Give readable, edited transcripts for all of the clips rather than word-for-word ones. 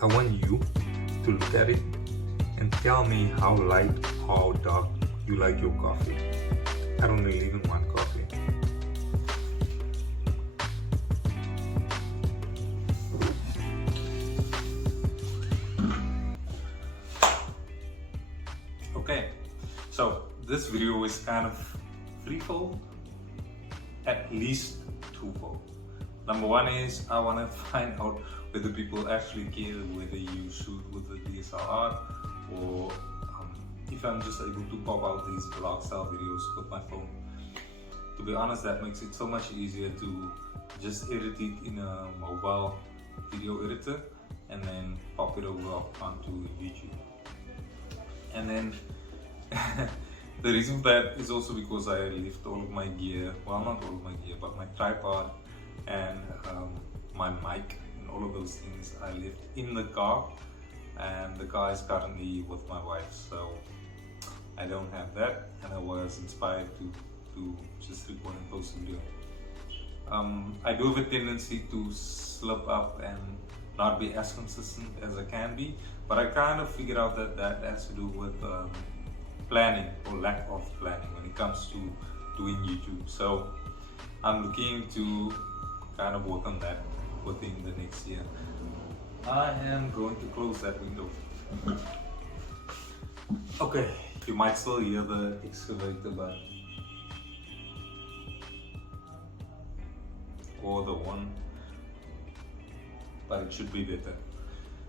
I want you to look at it and tell me how light or dark you like your coffee. I don't really even want coffee. Okay, so this video is kind of threefold, at least twofold. Number one is I want to find out whether people actually care whether you shoot with the DSLR or if I'm just able to pop out these vlog style videos with my phone. To be honest, that makes it so much easier to just edit it in a mobile video editor and then pop it over onto YouTube. And then the reason for that is also because I left all of my gear, well, not all of my gear, but my tripod and my mic and all of those things I left in the car, and the car is currently with my wife, so I don't have that, and I was inspired to just record and post a video. I do have a tendency to slip up and not be as consistent as I can be, but I kind of figured out that that has to do with planning or lack of planning when it comes to doing YouTube. So I'm looking to kind of work on that within the next year. I am going to close that window. Okay, you might still hear the excavator but or the one, but it should be better.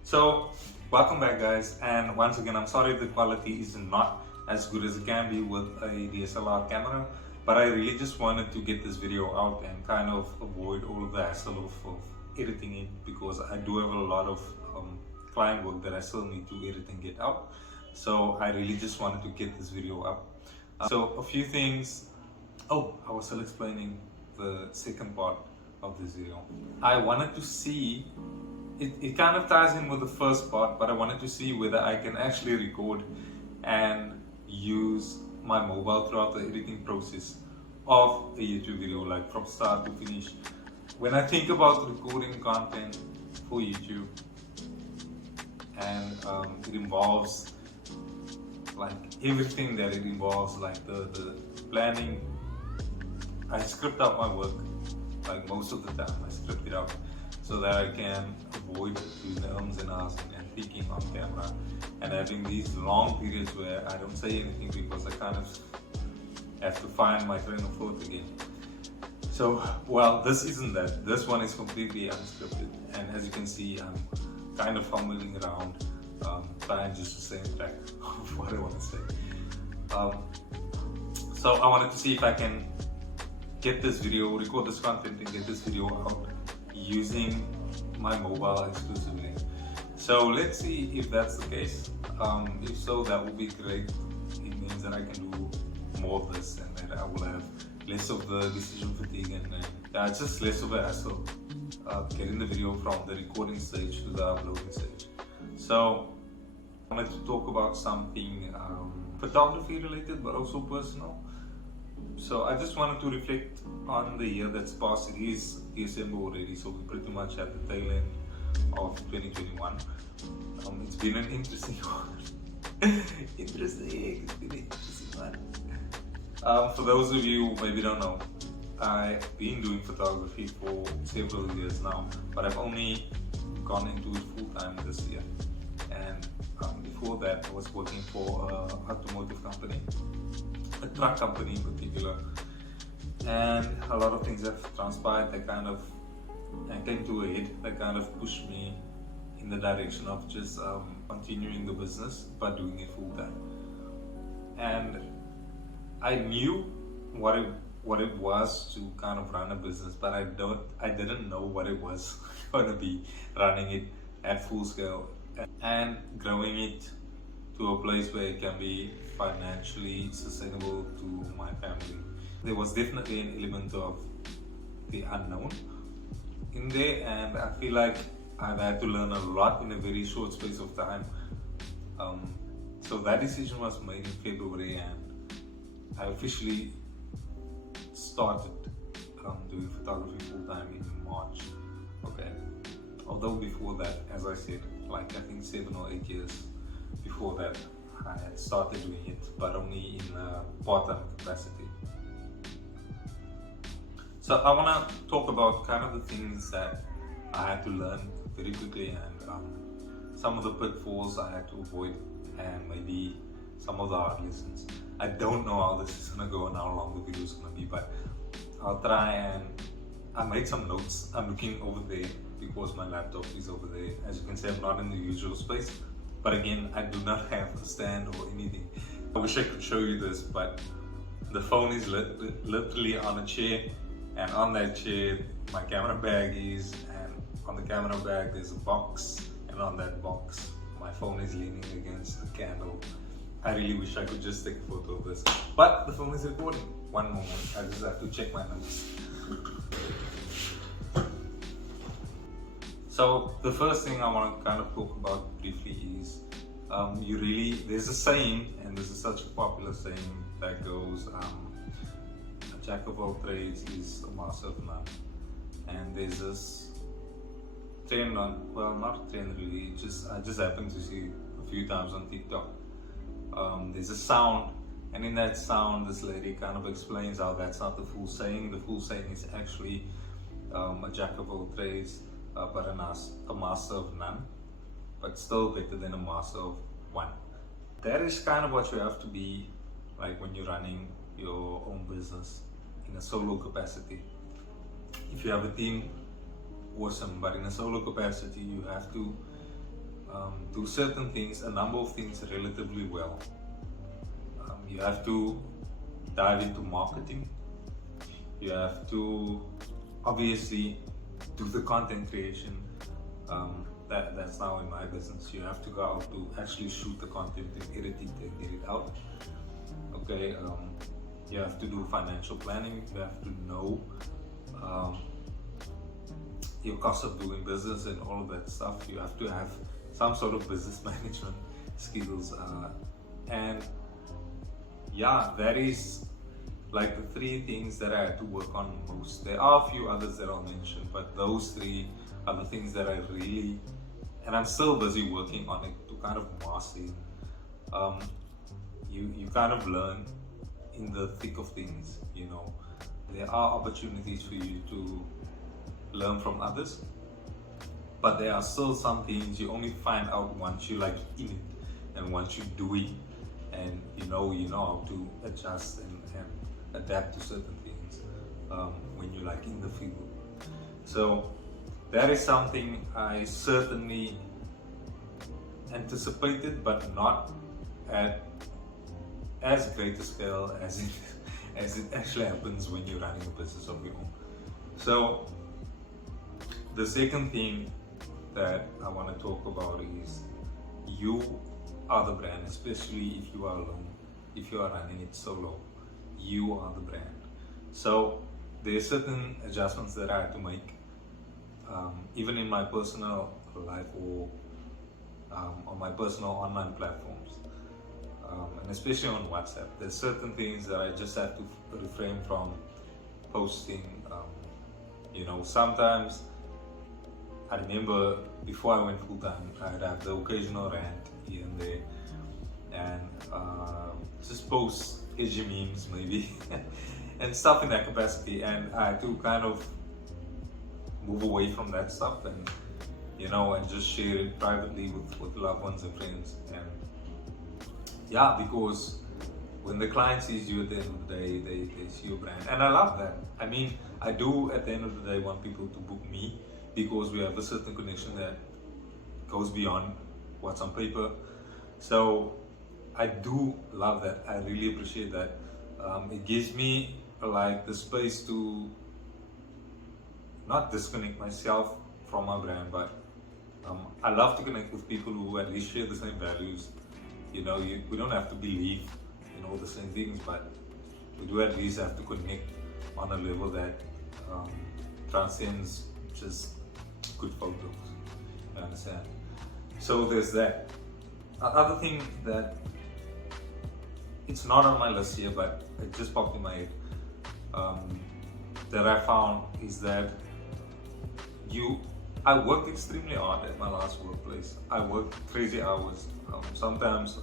So welcome back guys, and once again I'm sorry the quality is not as good as it can be with a DSLR camera, but I really just wanted to get this video out and kind of avoid all of the hassle of editing it, because I do have a lot of client work that I still need to edit and get out. So I really just wanted to get this video up. So a few things. Oh, I was still explaining the second part of this video. I wanted to see, it kind of ties in with the first part, but I wanted to see whether I can actually record and use my mobile throughout the editing process of a YouTube video, like from start to finish. When I think about recording content for YouTube, and it involves like everything that it involves, like the planning. I script out my work, like most of the time I script it out so that I can avoid doing the ums and ahs and thinking on camera and having these long periods where I don't say anything because I kind of have to find my train of thought again. So, well, this isn't that. This one is completely unscripted, and as you can see, I'm kind of fumbling around, trying just to stay on track of what I want to say. So I wanted to see if I can get this video, record this content and get this video out using my mobile exclusively. So let's see if that's the case. If so, that would be great. It means that I can do more of this and that I will have less of the decision fatigue and just less of a hassle getting the video from the recording stage to the uploading stage. So I wanted to talk about something photography related but also personal. So I just wanted to reflect on the year that's passed. It is December already, so we pretty much at the tail end of 2021. It's been an interesting one. It's been an interesting one. For those of you who maybe don't know, I've been doing photography for several years now, but I've only gone into it full time this year. And before that, I was working for an automotive company, a truck company in particular, and a lot of things have transpired that kind of came to a head that kind of pushed me in the direction of just continuing the business but doing it full time. And I knew what it was to kind of run a business, but I didn't know what it was going to be running it at full scale and growing it to a place where it can be financially sustainable to my family. There was definitely an element of the unknown in there, and I feel like I've had to learn a lot in a very short space of time. So that decision was made in February, and I officially started doing photography full time in March. Okay. Although before that, as I said, like I think 7 or 8 years before that I had started doing it, but only in a part-time capacity. So I want to talk about kind of the things that I had to learn very quickly, and some of the pitfalls I had to avoid, and maybe some of the hard lessons. I don't know how this is gonna go and how long the video is gonna be, but I'll try. And I made some notes. I'm looking over there because my laptop is over there. As you can see, I'm not in the usual space, but again, I do not have a stand or anything. I wish I could show you this, but the phone is literally on a chair, and on that chair my camera bag is, and on the camera bag there's a box, and on that box my phone is leaning against a candle. I really wish I could just take a photo of this, but the phone is recording. One moment, I just have to check my notes. So the first thing I want to kind of talk about briefly is there's a saying, and this is such a popular saying that goes, a jack of all trades is a master of none. And there's this trend on, well, not a trend really, I just happened to see it a few times on TikTok. There's a sound, and in that sound this lady kind of explains how that's not the full saying. The full saying is actually a jack of all trades, but a master of none, but still better than a master of one. That is kind of what you have to be like when you're running your own business in a solo capacity. If you have a team, awesome, but in a solo capacity you have to do certain things, a number of things relatively well. You have to dive into marketing. You have to obviously do the content creation. That's now in my business. You have to go out to actually shoot the content and edit it and get it out. Okay, you have to do financial planning. You have to know your cost of doing business and all of that stuff. You have to have some sort of business management skills, and yeah, that is like the three things that I had to work on most. There are a few others that I'll mention, but those three are the things that I really, and I'm still busy working on it to kind of master it. You kind of learn in the thick of things, you know. There are opportunities for you to learn from others, but there are still some things you only find out once you're like in it, and once you do it, and you know how to adjust and adapt to certain things when you're like in the field. So that is something I certainly anticipated, but not at as great a scale as it actually happens when you're running a business of your own. So the second thing that I want to talk about is you are the brand, especially if you are alone, if you are running it solo, you are the brand. So there are certain adjustments that I had to make, even in my personal life or on my personal online platforms, and especially on WhatsApp. There's certain things that I just have to refrain from posting. Sometimes I remember before I went full time, I'd have the occasional rant here and there, and just post edgy memes maybe and stuff in that capacity, and I had to kind of move away from that stuff and just share it privately with loved ones and friends. And yeah, because when the client sees you at the end of the day, they see your brand, and I love that. I mean, I do at the end of the day want people to book me because we have a certain connection that goes beyond what's on paper. So I do love that. I really appreciate that. It gives me like the space to not disconnect myself from my brand, but I love to connect with people who at least share the same values. We don't have to believe in all the same things, but we do at least have to connect on a level that transcends just good photos. You understand? So there's that. Other thing that it's not on my list here, but it just popped in my head, that I found is that you I worked extremely hard at my last workplace. I worked crazy hours. Sometimes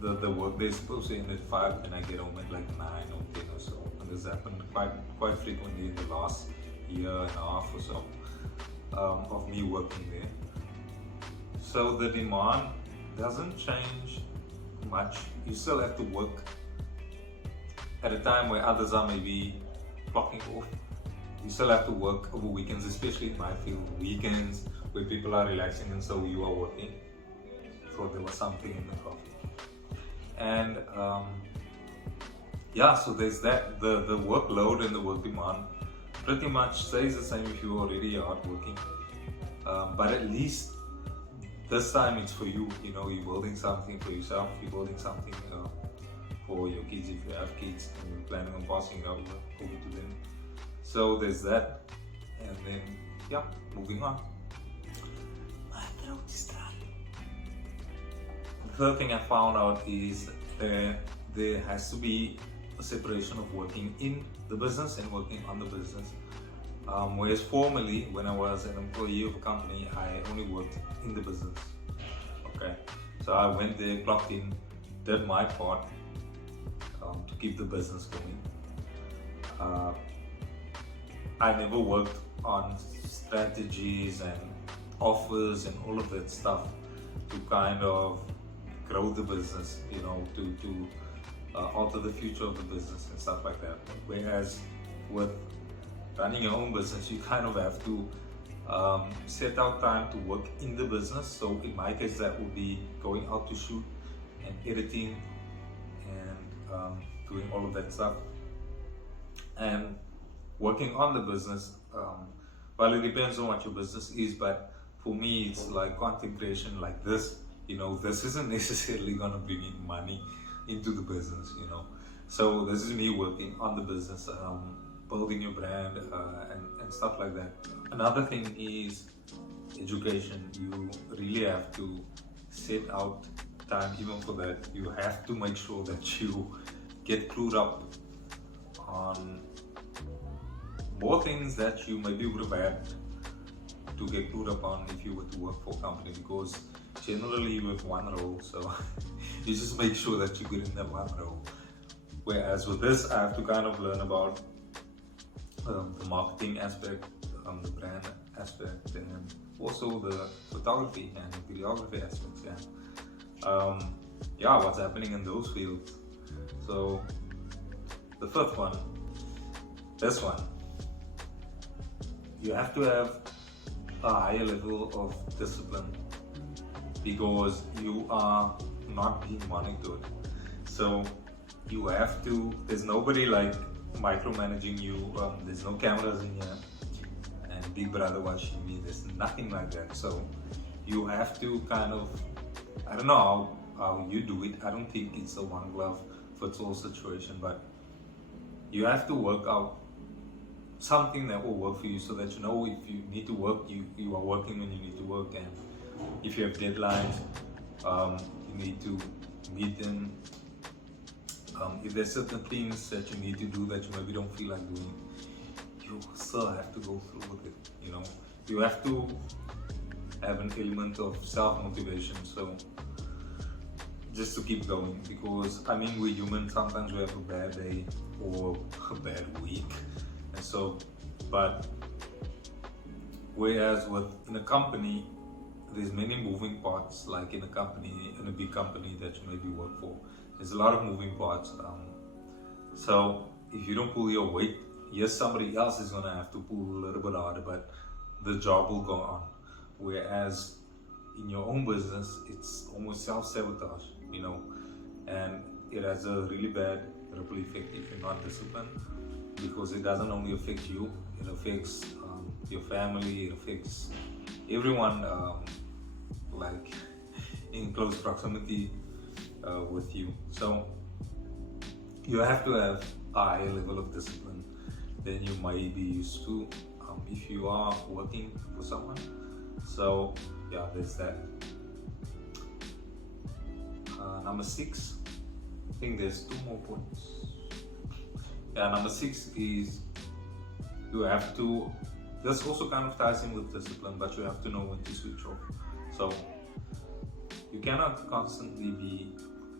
the workday is supposed to end at 5 and I get home at like 9 or 10 or so. And this happened quite frequently in the last year and a half or so of me working there. So the demand doesn't change much. You still have to work at a time where others are maybe clocking off. You still have to work over weekends, especially in my field, weekends where people are relaxing and so you are working. So there was something in the coffee. And yeah, so there's that. The workload and the work demand pretty much stays the same if you're already hard working. But at least this time it's for you. You know, you're building something for yourself, you're building something for your kids if you have kids and you're planning on passing it over to them. So there's that. And then, yeah, moving on. My throat is dry. The third thing I found out is there has to be a separation of working in the business and working on the business. Whereas formerly, when I was an employee of a company, I only worked in the business. Okay, so I went there, clocked in, did my part to keep the business going. I never worked on strategies and offers and all of that stuff to kind of grow the business, you know, to alter the future of the business and stuff like that. Whereas with running your own business, you kind of have to set out time to work in the business. So in my case, that would be going out to shoot and editing and doing all of that stuff. And working on the business, well, it depends on what your business is, but for me, it's like content creation like this. You know, this isn't necessarily going to bring in money into the business, you know. So this is me working on the business, building your brand and stuff like that. Another thing is education. You really have to set out time even for that. You have to make sure that you get clued up on more things that you maybe would have had to get clued up on if you were to work for a company, because generally you have one role, so you just make sure that you get in that one role. Whereas with this, I have to kind of learn about the marketing aspect, the brand aspect, and also the photography and the videography aspects. Yeah, what's happening in those fields. So the fifth one, this one, you have to have a higher level of discipline because you are not being monitored. So you have to, there's nobody like micromanaging you, there's no cameras in here and Big Brother watching me, there's nothing like that. So you have to kind of, I don't know how you do it, I don't think it's a one glove fits all situation, but you have to work out something that will work for you so that you know if you need to work, you are working when you need to work, and if you have deadlines, you need to meet them. If there's certain things that you need to do that you maybe don't feel like doing, you still have to go through with it, you know. You have to have an element of self-motivation, so just to keep going, because I mean, we're human, sometimes we have a bad day or a bad week, and so, but whereas in a company, there's many moving parts, like in a company, in a big company that you maybe work for, there's a lot of moving parts. So if you don't pull your weight, yes, somebody else is gonna have to pull a little bit harder, but the job will go on. Whereas in your own business, it's almost self-sabotage, you know, and it has a really bad ripple effect if you're not disciplined, because it doesn't only affect you, it affects your family, it affects everyone like in close proximity with you. So you have to have a higher level of discipline than you might be used to if you are working for someone. So yeah, there's that. Number 6, I think there's 2 more points. Yeah, number 6 is you have to this also kind of ties in with discipline, but you have to know when to switch off. So you cannot constantly be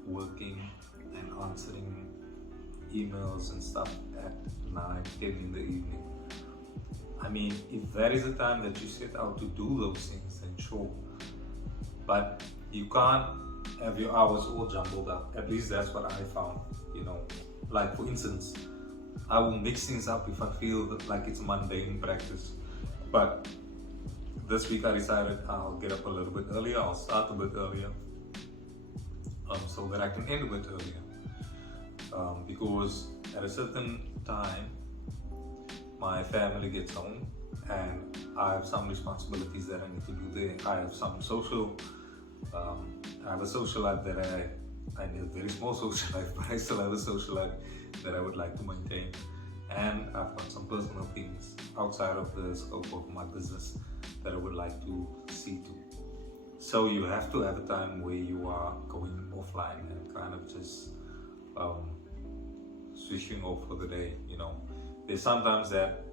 working and answering emails and stuff at 9, 10 in the evening. I mean, if that is the time that you set out to do those things, then sure. But you can't have your hours all jumbled up. At least that's what I found, you know. Like for instance, I will mix things up if I feel like it's mundane practice. But this week I decided I'll get up a little bit earlier, I'll start a bit earlier, so that I can end a bit earlier. Because at a certain time, my family gets home and I have some responsibilities that I need to do there. I have some I have a social life that I need a very small social life, but I still have a social life that I would like to maintain. And I've got some personal things outside of the scope of my business that I would like to see to. So you have to have a time where you are going offline and kind of just switching off for the day, you know. There's sometimes that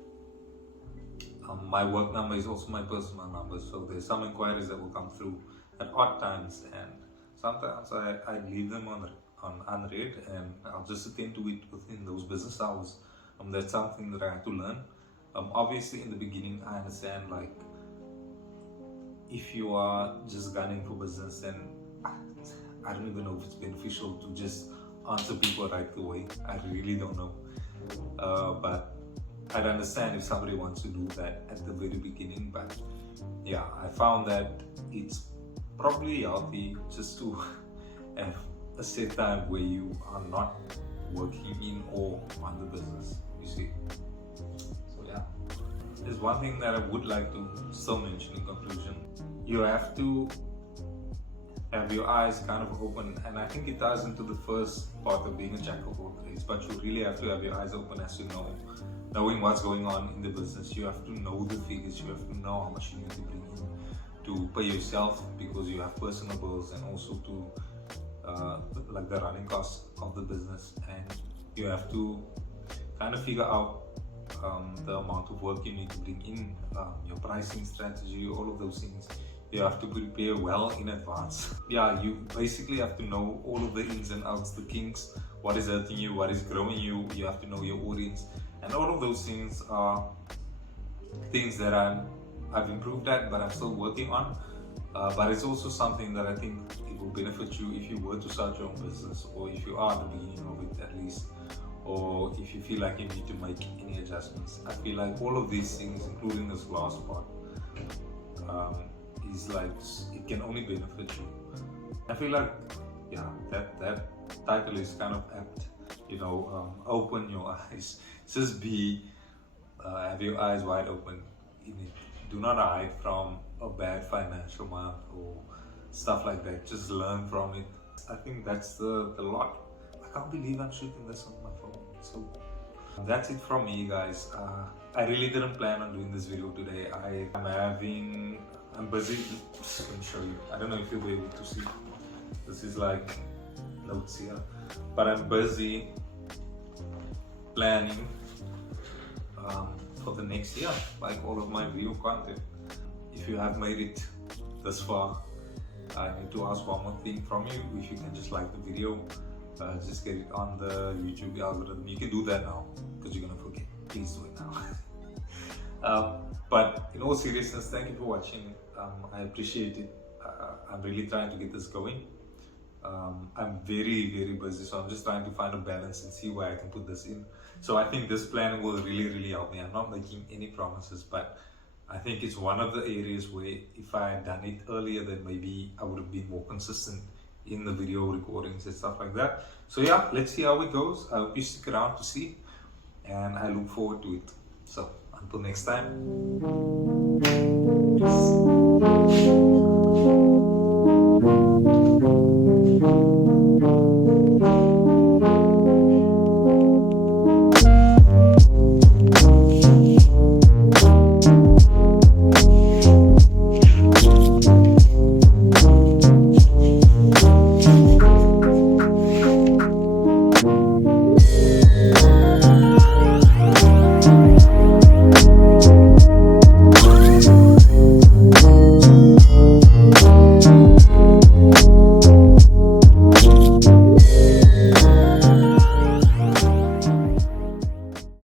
my work number is also my personal number, so there's some inquiries that will come through at odd times, and sometimes I leave them on unread and I'll just attend to it within those business hours. That's something that I had to learn. Obviously in the beginning I understand, like, if you are just gunning for business, then I don't even know if it's beneficial to just answer people right away. I really don't know. But I'd understand if somebody wants to do that at the very beginning. But yeah, I found that it's probably healthy just to have a set time where you are not working in or on the business, you see. So yeah, there's one thing that I would like to still mention in conclusion. You have to have your eyes kind of open, and I think it ties into the first part of being a jack of all trades, but you really have to have your eyes open as to knowing what's going on in the business. You have to know the figures, you have to know how much you need to bring in to pay yourself, because you have personal bills, and also to like the running costs of the business, and you have to kind of figure out the amount of work you need to bring in, your pricing strategy, all of those things. You have to prepare well in advance. Yeah, you basically have to know all of the ins and outs, the kinks, what is hurting you, what is growing you. You have to know your audience, and all of those things are things that I've improved at, but I'm still working on. But it's also something that I think it will benefit you if you were to start your own business, or if you are at the beginning of it at least, or if you feel like you need to make any adjustments. I feel like all of these things, including this last part, is like, it can only benefit you. I feel like, yeah, that title is kind of apt, you know. Open your eyes, just have your eyes wide open in it. Do not hide from a bad financial month or stuff like that. Just learn from it. I think that's the lot. I can't believe I'm shooting this on my phone. So that's it from me, guys. I really didn't plan on doing this video today. I'm busy. Just gonna show you. I don't know if you'll be able to see. This is like notes here, but I'm busy planning for the next year, like all of my video content. If you have made it this far, I need to ask one more thing from you. If you can just like the video, just get it on the YouTube algorithm. You can do that now, because you're gonna forget. Please do it now. But in all seriousness, thank you for watching. I appreciate it. I'm really trying to get this going. I'm very, very busy, so I'm just trying to find a balance and see where I can put this in. So I think this plan will really, really help me. I'm not making any promises, but I think it's one of the areas where if I had done it earlier, then maybe I would have been more consistent in the video recordings and stuff like that. So yeah, let's see how it goes. I hope you stick around to see, and I look forward to it. So until next time, peace.